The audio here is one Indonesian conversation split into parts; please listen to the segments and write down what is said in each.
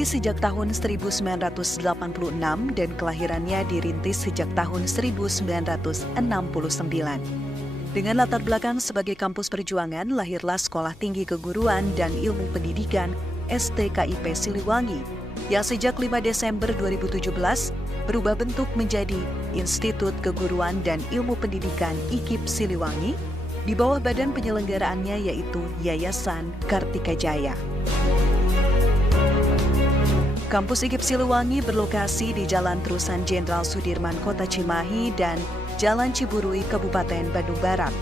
berdiri sejak tahun 1986 dan kelahirannya dirintis sejak tahun 1969. Dengan latar belakang sebagai kampus perjuangan, lahirlah Sekolah Tinggi Keguruan dan Ilmu Pendidikan STKIP Siliwangi, yang sejak 5 Desember 2017 berubah bentuk menjadi Institut Keguruan dan Ilmu Pendidikan IKIP Siliwangi, di bawah badan penyelenggaraannya yaitu Yayasan Kartika Jaya. Kampus IKIP Siliwangi berlokasi di Jalan Terusan Jenderal Sudirman, Kota Cimahi dan Jalan Ciburui, Kabupaten Bandung Barat,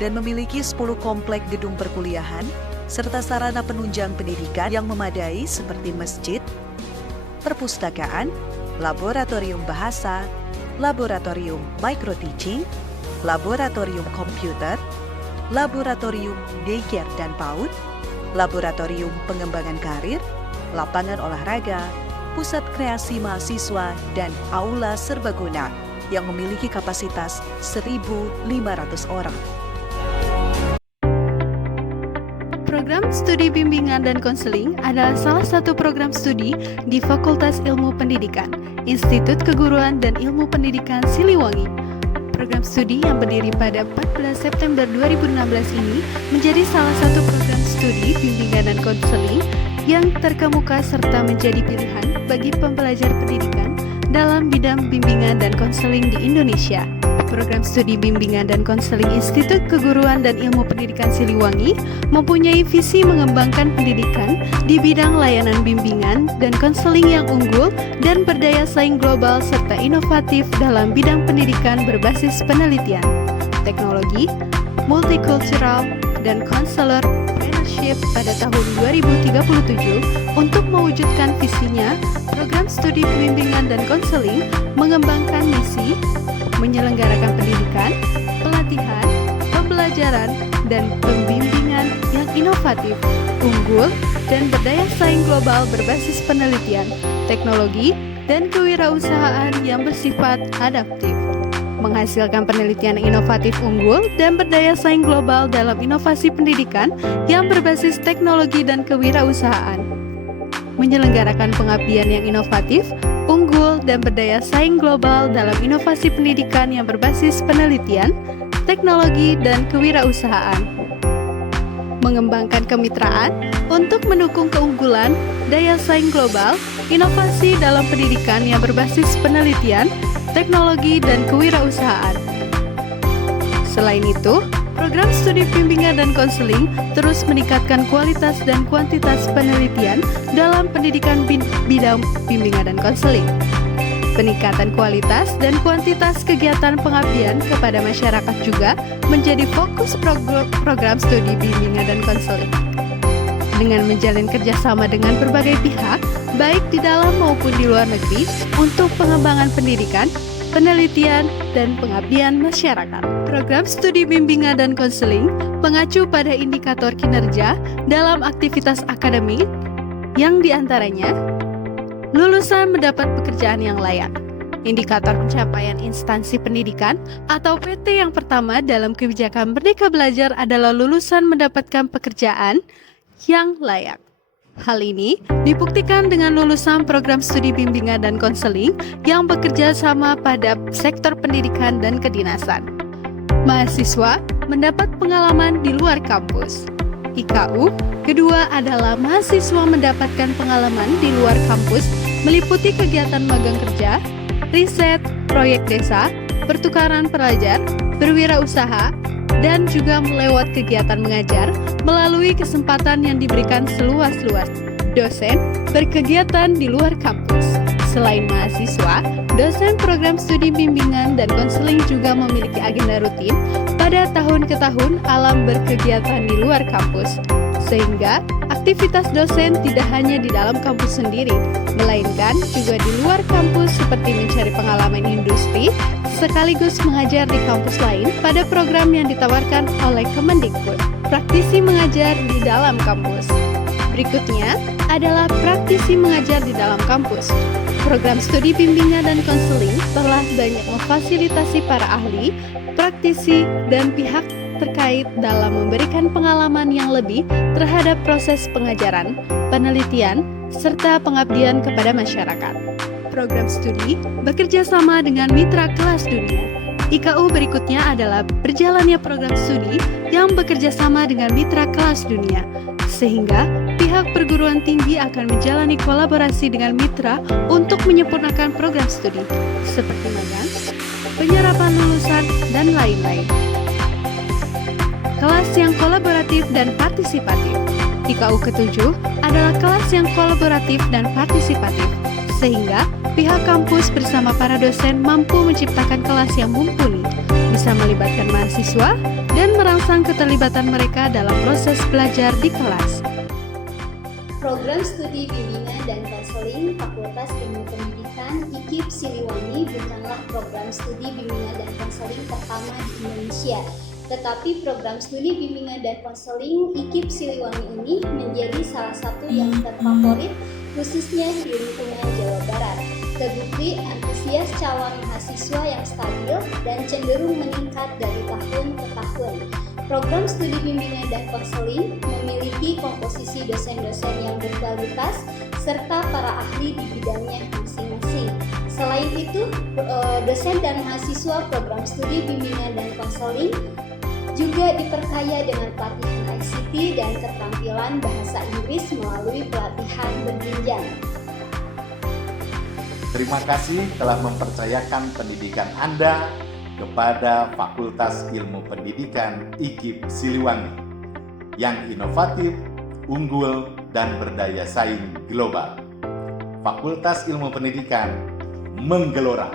dan memiliki 10 komplek gedung perkuliahan serta sarana penunjang pendidikan yang memadai seperti masjid, perpustakaan, laboratorium bahasa, laboratorium micro-teaching, laboratorium komputer, laboratorium daycare dan PAUD, laboratorium pengembangan karir, lapangan olahraga, pusat kreasi mahasiswa, dan aula serbaguna yang memiliki kapasitas 1.500 orang. Program Studi Bimbingan dan Konseling adalah salah satu program studi di Fakultas Ilmu Pendidikan, Institut Keguruan dan Ilmu Pendidikan Siliwangi. Program studi yang berdiri pada 14 September 2016 ini menjadi salah satu program studi bimbingan dan konseling yang terkemuka serta menjadi pilihan bagi pembelajar pendidikan dalam bidang bimbingan dan konseling di Indonesia. Program studi bimbingan dan konseling Institut Keguruan dan Ilmu Pendidikan Siliwangi mempunyai visi mengembangkan pendidikan di bidang layanan bimbingan dan konseling yang unggul dan berdaya saing global serta inovatif dalam bidang pendidikan berbasis penelitian, teknologi, multikultural, dan konselor entrepreneurship pada tahun 2037. Untuk mewujudkan visinya, program studi bimbingan dan konseling mengembangkan misi, menyelenggarakan pendidikan, pelatihan, pembelajaran, dan pembimbingan yang inovatif, unggul, dan berdaya saing global berbasis penelitian, teknologi, dan kewirausahaan yang bersifat adaptif, menghasilkan penelitian inovatif unggul dan berdaya saing global dalam inovasi pendidikan yang berbasis teknologi dan kewirausahaan, menyelenggarakan pengabdian yang inovatif, unggul, dan berdaya saing global dalam inovasi pendidikan yang berbasis penelitian, teknologi, dan kewirausahaan, mengembangkan kemitraan untuk mendukung keunggulan, daya saing global, inovasi dalam pendidikan yang berbasis penelitian, teknologi, dan kewirausahaan. Selain itu, program studi bimbingan dan konseling terus meningkatkan kualitas dan kuantitas penelitian dalam pendidikan bidang bimbingan dan konseling. Peningkatan kualitas dan kuantitas kegiatan pengabdian kepada masyarakat juga menjadi fokus program studi bimbingan dan konseling. Dengan menjalin kerjasama dengan berbagai pihak, baik di dalam maupun di luar negeri, untuk pengembangan pendidikan, penelitian, dan pengabdian masyarakat. Program studi bimbingan dan konseling mengacu pada indikator kinerja dalam aktivitas akademik yang diantaranya lulusan mendapat pekerjaan yang layak, indikator pencapaian instansi pendidikan atau PT yang pertama dalam kebijakan Merdeka Belajar adalah lulusan mendapatkan pekerjaan yang layak. Hal ini dibuktikan dengan lulusan program studi bimbingan dan konseling yang bekerja sama pada sektor pendidikan dan kedinasan. Mahasiswa mendapat pengalaman di luar kampus. IKU kedua adalah mahasiswa mendapatkan pengalaman di luar kampus meliputi kegiatan magang kerja, riset, proyek desa, pertukaran pelajar, berwirausaha, dan juga melewat kegiatan mengajar melalui kesempatan yang diberikan seluas-luas. Dosen berkegiatan di luar kampus. Selain mahasiswa, dosen program studi bimbingan dan konseling juga memiliki agenda rutin pada tahun ke tahun alam berkegiatan di luar kampus. Sehingga aktivitas dosen tidak hanya di dalam kampus sendiri, melainkan juga di luar kampus seperti mencari pengalaman industri, sekaligus mengajar di kampus lain pada program yang ditawarkan oleh Kemendikbud. Praktisi mengajar di dalam kampus. Berikutnya adalah praktisi mengajar di dalam kampus. Program studi bimbingan dan konseling telah banyak memfasilitasi para ahli, praktisi, dan pihak terkait dalam memberikan pengalaman yang lebih terhadap proses pengajaran, penelitian, serta pengabdian kepada masyarakat. Program studi bekerja sama dengan mitra kelas dunia. IKU berikutnya adalah berjalannya program studi yang bekerja sama dengan mitra kelas dunia, sehingga pihak perguruan tinggi akan menjalani kolaborasi dengan mitra untuk menyempurnakan program studi, seperti magang, penyerapan lulusan, dan lain-lain. Kelas yang kolaboratif dan partisipatif. IKU ke-7 adalah kelas yang kolaboratif dan partisipatif, sehingga pihak kampus bersama para dosen mampu menciptakan kelas yang mumpuni, bisa melibatkan mahasiswa, dan merangsang keterlibatan mereka dalam proses belajar di kelas. Program Studi Bimbingan dan Konseling Fakultas Ilmu Pendidikan IKIP Siliwangi bukanlah program studi bimbingan dan konseling pertama di Indonesia. Tetapi program studi bimbingan dan konseling IKIP Siliwangi ini menjadi salah satu yang terfavorit khususnya di lingkungan Jawa Barat. Terbukti antusias calon mahasiswa yang stabil dan cenderung meningkat dari tahun ke tahun. Program studi bimbingan dan konseling memiliki komposisi dosen-dosen yang berkualitas serta para ahli di bidangnya masing-masing. Selain itu, dosen dan mahasiswa program studi bimbingan dan konseling juga diperkaya dengan pelatihan ICT dan keterampilan bahasa Inggris melalui pelatihan berjenjang. Terima kasih telah mempercayakan pendidikan Anda kepada Fakultas Ilmu Pendidikan IKIP Siliwangi yang inovatif, unggul, dan berdaya saing global. Fakultas Ilmu Pendidikan menggelora.